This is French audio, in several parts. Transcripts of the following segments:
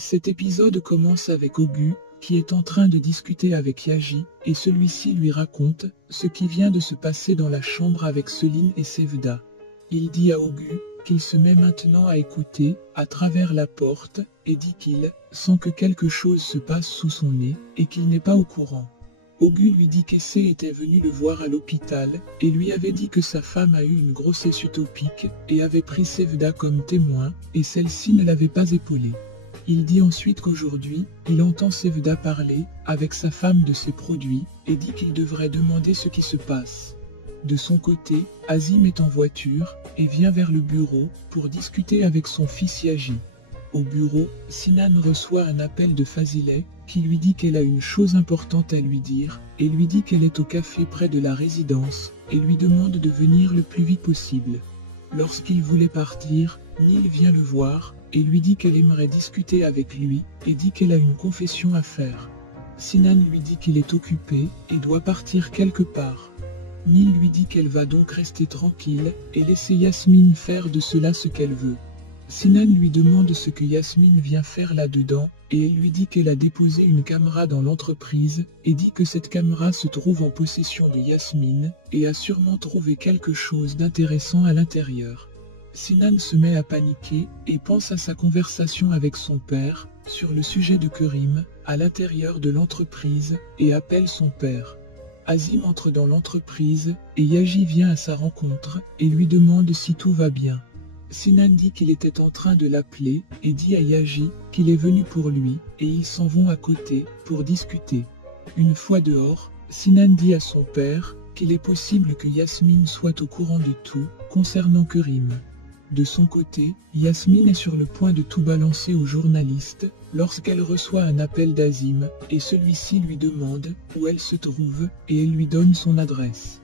Cet épisode commence avec Ogu, qui est en train de discuter avec Yaji, et celui-ci lui raconte ce qui vient de se passer dans la chambre avec Selin et Sevda. Il dit à Ogu qu'il se met maintenant à écouter à travers la porte et dit qu'il sent que quelque chose se passe sous son nez et qu'il n'est pas au courant. Ogu lui dit qu'Essé était venu le voir à l'hôpital et lui avait dit que sa femme a eu une grossesse utopique et avait pris Sevda comme témoin et celle-ci ne l'avait pas épaulé. Il dit ensuite qu'aujourd'hui, il entend Sevda parler avec sa femme de ses produits et dit qu'il devrait demander ce qui se passe. De son côté, Azim est en voiture et vient vers le bureau pour discuter avec son fils Yaji. Au bureau, Sinan reçoit un appel de Fazileh qui lui dit qu'elle a une chose importante à lui dire et lui dit qu'elle est au café près de la résidence et lui demande de venir le plus vite possible. Lorsqu'il voulait partir, Nil vient le voir et lui dit qu'elle aimerait discuter avec lui et dit qu'elle a une confession à faire. Sinan lui dit qu'il est occupé et doit partir quelque part. Nil lui dit qu'elle va donc rester tranquille et laisser Yasmine faire de cela ce qu'elle veut. Sinan lui demande ce que Yasmine vient faire là-dedans et elle lui dit qu'elle a déposé une caméra dans l'entreprise et dit que cette caméra se trouve en possession de Yasmine et a sûrement trouvé quelque chose d'intéressant à l'intérieur. Sinan se met à paniquer et pense à sa conversation avec son père sur le sujet de Kerim à l'intérieur de l'entreprise et appelle son père. Azim entre dans l'entreprise et Yaji vient à sa rencontre et lui demande si tout va bien. Sinan dit qu'il était en train de l'appeler et dit à Yaji qu'il est venu pour lui et ils s'en vont à côté pour discuter. Une fois dehors, Sinan dit à son père qu'il est possible que Yasmine soit au courant de tout concernant Kerim. De son côté, Yasmine est sur le point de tout balancer au journaliste lorsqu'elle reçoit un appel d'Azim et celui-ci lui demande où elle se trouve et elle lui donne son adresse.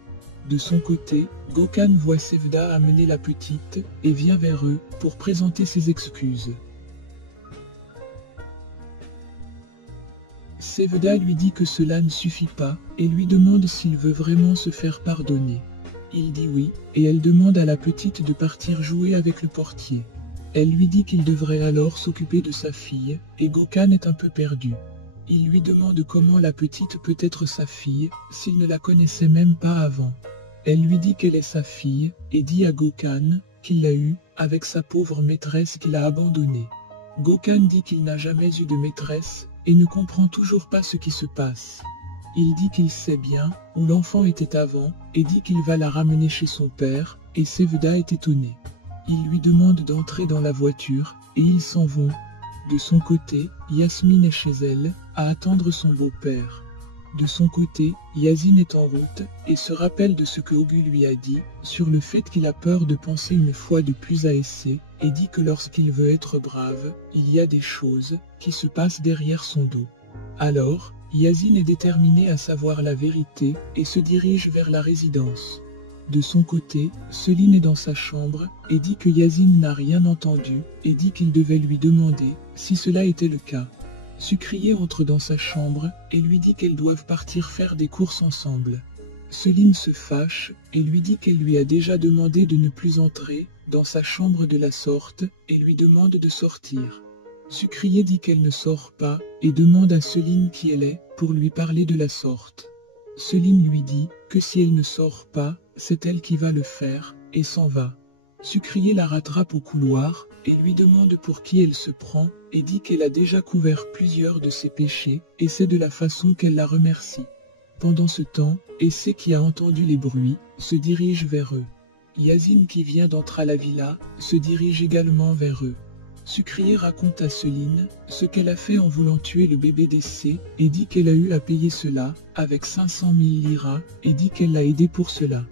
De son côté, Gökhan voit Sevda amener la petite et vient vers eux pour présenter ses excuses. Sevda lui dit que cela ne suffit pas et lui demande s'il veut vraiment se faire pardonner. Il dit oui, et elle demande à la petite de partir jouer avec le portier. Elle lui dit qu'il devrait alors s'occuper de sa fille, et Gökhan est un peu perdu. Il lui demande comment la petite peut être sa fille, s'il ne la connaissait même pas avant. Elle lui dit qu'elle est sa fille, et dit à Gökhan qu'il l'a eue avec sa pauvre maîtresse qu'il a abandonnée. Gökhan dit qu'il n'a jamais eu de maîtresse, et ne comprend toujours pas ce qui se passe. Il dit qu'il sait bien où l'enfant était avant et dit qu'il va la ramener chez son père et Sevda est étonné. Il lui demande d'entrer dans la voiture et ils s'en vont. De son côté, Yasmine est chez elle à attendre son beau-père. De son côté, Yazin est en route et se rappelle de ce que Ogu lui a dit sur le fait qu'il a peur de penser une fois de plus à Essé et dit que lorsqu'il veut être brave, il y a des choses qui se passent derrière son dos. Alors, Yazin est déterminé à savoir la vérité et se dirige vers la résidence. De son côté, Selin est dans sa chambre et dit que Yazin n'a rien entendu et dit qu'il devait lui demander si cela était le cas. Sucrier entre dans sa chambre et lui dit qu'elles doivent partir faire des courses ensemble. Selin se fâche et lui dit qu'elle lui a déjà demandé de ne plus entrer dans sa chambre de la sorte et lui demande de sortir. Sucrier dit qu'elle ne sort pas et demande à Selin qui elle est pour lui parler de la sorte. Selin lui dit que si elle ne sort pas, c'est elle qui va le faire et s'en va. Sucrier la rattrape au couloir et lui demande pour qui elle se prend et dit qu'elle a déjà couvert plusieurs de ses péchés et c'est de la façon qu'elle la remercie. Pendant ce temps, Essé qui a entendu les bruits se dirige vers eux. Yazin qui vient d'entrer à la villa se dirige également vers eux. Sucrier raconte à Selin ce qu'elle a fait en voulant tuer le bébé d'Essé et dit qu'elle a eu à payer cela avec 500 000 liras et dit qu'elle l'a aidé pour cela.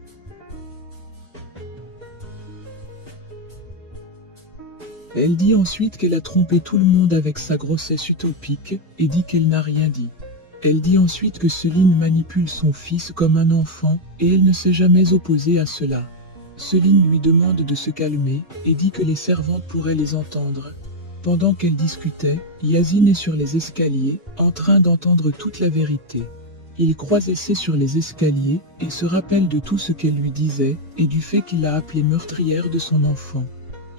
Elle dit ensuite qu'elle a trompé tout le monde avec sa grossesse utopique et dit qu'elle n'a rien dit. Elle dit ensuite que Selin manipule son fils comme un enfant et elle ne s'est jamais opposée à cela. Selin lui demande de se calmer et dit que les servantes pourraient les entendre. Pendant qu'elle discutait, Yazin est sur les escaliers, en train d'entendre toute la vérité. Il croise Essé sur les escaliers et se rappelle de tout ce qu'elle lui disait et du fait qu'il l'a appelée meurtrière de son enfant.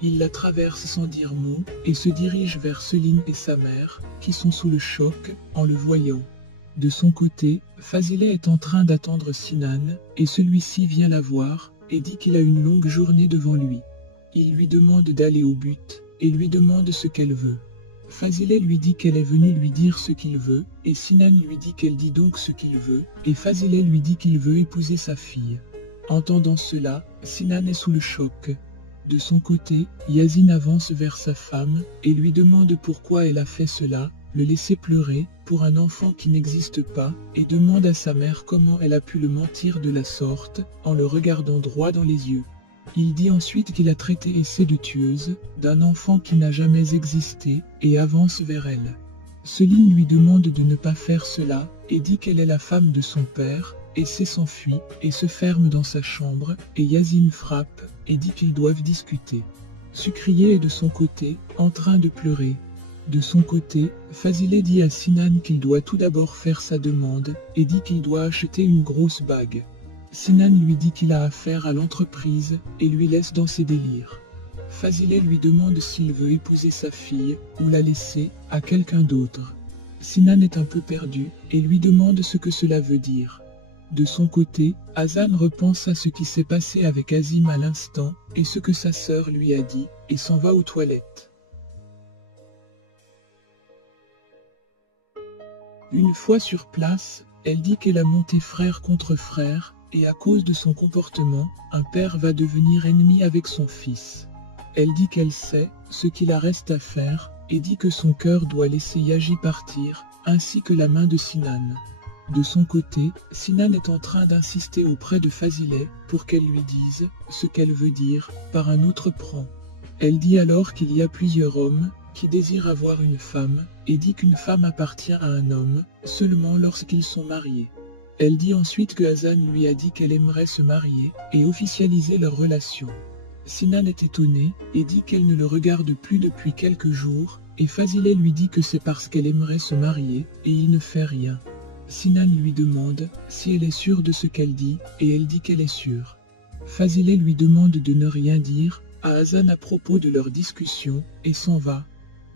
Il la traverse sans dire mot, et se dirige vers Céline et sa mère, qui sont sous le choc, en le voyant. De son côté, Fazileh est en train d'attendre Sinan, et celui-ci vient la voir, et dit qu'il a une longue journée devant lui. Il lui demande d'aller au but, et lui demande ce qu'elle veut. Fazileh lui dit qu'elle est venue lui dire ce qu'il veut, et Sinan lui dit qu'elle dit donc ce qu'il veut, et Fazileh lui dit qu'il veut épouser sa fille. Entendant cela, Sinan est sous le choc. De son côté, Yazine avance vers sa femme, et lui demande pourquoi elle a fait cela, le laisser pleurer, pour un enfant qui n'existe pas, et demande à sa mère comment elle a pu le mentir de la sorte, en le regardant droit dans les yeux. Il dit ensuite qu'il a traité Essay de tueuse, d'un enfant qui n'a jamais existé, et avance vers elle. Céline lui demande de ne pas faire cela, et dit qu'elle est la femme de son père. Essay s'enfuit, et se ferme dans sa chambre, et Yazine frappe, et dit qu'ils doivent discuter. Sucrier est de son côté, en train de pleurer. De son côté, Fazileh dit à Sinan qu'il doit tout d'abord faire sa demande, et dit qu'il doit acheter une grosse bague. Sinan lui dit qu'il a affaire à l'entreprise, et lui laisse dans ses délires. Fazileh lui demande s'il veut épouser sa fille, ou la laisser, à quelqu'un d'autre. Sinan est un peu perdu, et lui demande ce que cela veut dire. De son côté, Hazan repense à ce qui s'est passé avec Azim à l'instant, et ce que sa sœur lui a dit, et s'en va aux toilettes. Une fois sur place, elle dit qu'elle a monté frère contre frère, et à cause de son comportement, un père va devenir ennemi avec son fils. Elle dit qu'elle sait ce qu'il la reste à faire, et dit que son cœur doit laisser Yaji partir, ainsi que la main de Sinan. De son côté, Sinan est en train d'insister auprès de Fazileh pour qu'elle lui dise ce qu'elle veut dire par un autre pran. Elle dit alors qu'il y a plusieurs hommes qui désirent avoir une femme, et dit qu'une femme appartient à un homme seulement lorsqu'ils sont mariés. Elle dit ensuite que Hazan lui a dit qu'elle aimerait se marier et officialiser leur relation. Sinan est étonné et dit qu'elle ne le regarde plus depuis quelques jours, et Fazileh lui dit que c'est parce qu'elle aimerait se marier, et il ne fait rien. Sinan lui demande si elle est sûre de ce qu'elle dit, et elle dit qu'elle est sûre. Fazileh lui demande de ne rien dire à Hazan à propos de leur discussion, et s'en va.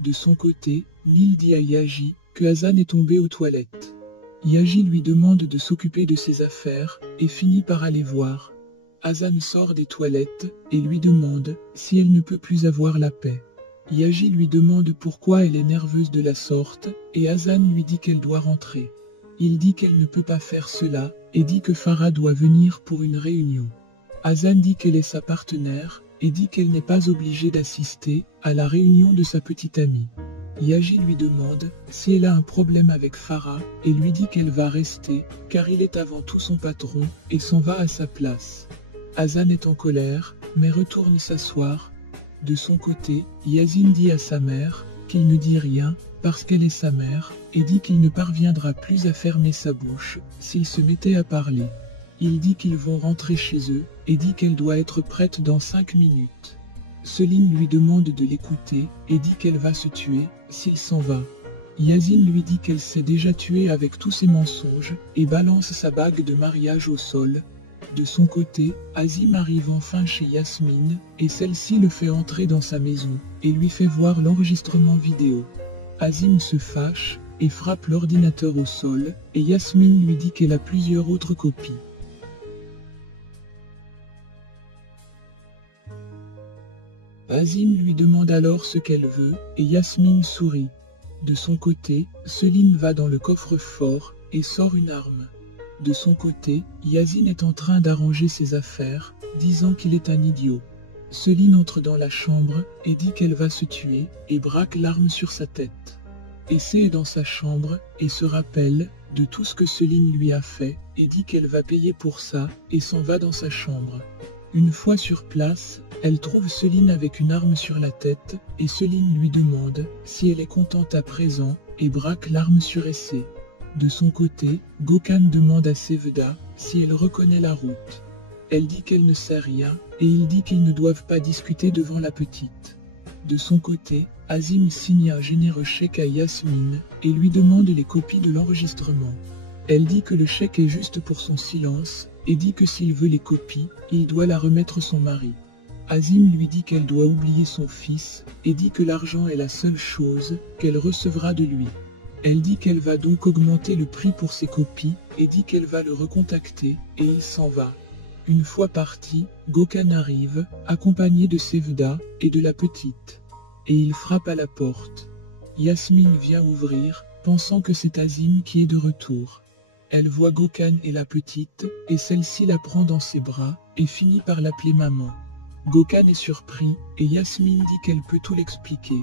De son côté, Nil dit à Yaji que Hazan est tombé aux toilettes. Yaji lui demande de s'occuper de ses affaires, et finit par aller voir. Hazan sort des toilettes, et lui demande si elle ne peut plus avoir la paix. Yaji lui demande pourquoi elle est nerveuse de la sorte, et Hazan lui dit qu'elle doit rentrer. Il dit qu'elle ne peut pas faire cela, et dit que Farah doit venir pour une réunion. Hazan dit qu'elle est sa partenaire, et dit qu'elle n'est pas obligée d'assister à la réunion de sa petite amie. Yaji lui demande si elle a un problème avec Farah, et lui dit qu'elle va rester, car il est avant tout son patron, et s'en va à sa place. Hazan est en colère, mais retourne s'asseoir. De son côté, Yazine dit à sa mère qu'il ne dit rien, parce qu'elle est sa mère, et dit qu'il ne parviendra plus à fermer sa bouche s'il se mettait à parler. Il dit qu'ils vont rentrer chez eux, et dit qu'elle doit être prête dans 5 minutes. Céline lui demande de l'écouter, et dit qu'elle va se tuer s'il s'en va. Yazine lui dit qu'elle s'est déjà tuée avec tous ses mensonges, et balance sa bague de mariage au sol. De son côté, Azim arrive enfin chez Yasmine, et celle-ci le fait entrer dans sa maison, et lui fait voir l'enregistrement vidéo. Azim se fâche, et frappe l'ordinateur au sol, et Yasmine lui dit qu'elle a plusieurs autres copies. Azim lui demande alors ce qu'elle veut, et Yasmine sourit. De son côté, Céline va dans le coffre-fort, et sort une arme. De son côté, Yazine est en train d'arranger ses affaires, disant qu'il est un idiot. Céline entre dans la chambre, et dit qu'elle va se tuer, et braque l'arme sur sa tête. Essay est dans sa chambre, et se rappelle de tout ce que Céline lui a fait, et dit qu'elle va payer pour ça, et s'en va dans sa chambre. Une fois sur place, elle trouve Céline avec une arme sur la tête, et Céline lui demande si elle est contente à présent, et braque l'arme sur Essay. De son côté, Gökhan demande à Sevda si elle reconnaît la route. Elle dit qu'elle ne sait rien, et il dit qu'ils ne doivent pas discuter devant la petite. De son côté, Azim signe un généreux chèque à Yasmine, et lui demande les copies de l'enregistrement. Elle dit que le chèque est juste pour son silence, et dit que s'il veut les copies, il doit la remettre son mari. Azim lui dit qu'elle doit oublier son fils, et dit que l'argent est la seule chose qu'elle recevra de lui. Elle dit qu'elle va donc augmenter le prix pour ses copies, et dit qu'elle va le recontacter, et il s'en va. Une fois parti, Gökhan arrive, accompagné de Sevda et de la petite. Et il frappe à la porte. Yasmine vient ouvrir, pensant que c'est Azim qui est de retour. Elle voit Gökhan et la petite, et celle-ci la prend dans ses bras, et finit par l'appeler maman. Gökhan est surpris, et Yasmine dit qu'elle peut tout l'expliquer.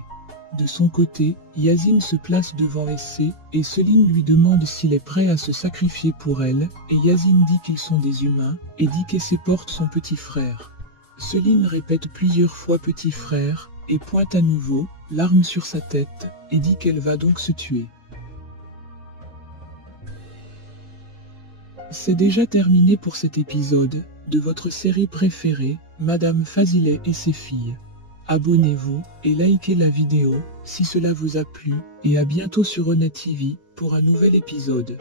De son côté, Yazin se place devant Essay, et Selim lui demande s'il est prêt à se sacrifier pour elle, et Yazin dit qu'ils sont des humains, et dit qu'Essay porte son petit frère. Selim répète plusieurs fois petit frère, et pointe à nouveau, l'arme sur sa tête, et dit qu'elle va donc se tuer. C'est déjà terminé pour cet épisode de votre série préférée, Madame Fazileh et ses filles. Abonnez-vous et likez la vidéo si cela vous a plu, et à bientôt sur Honnête TV pour un nouvel épisode.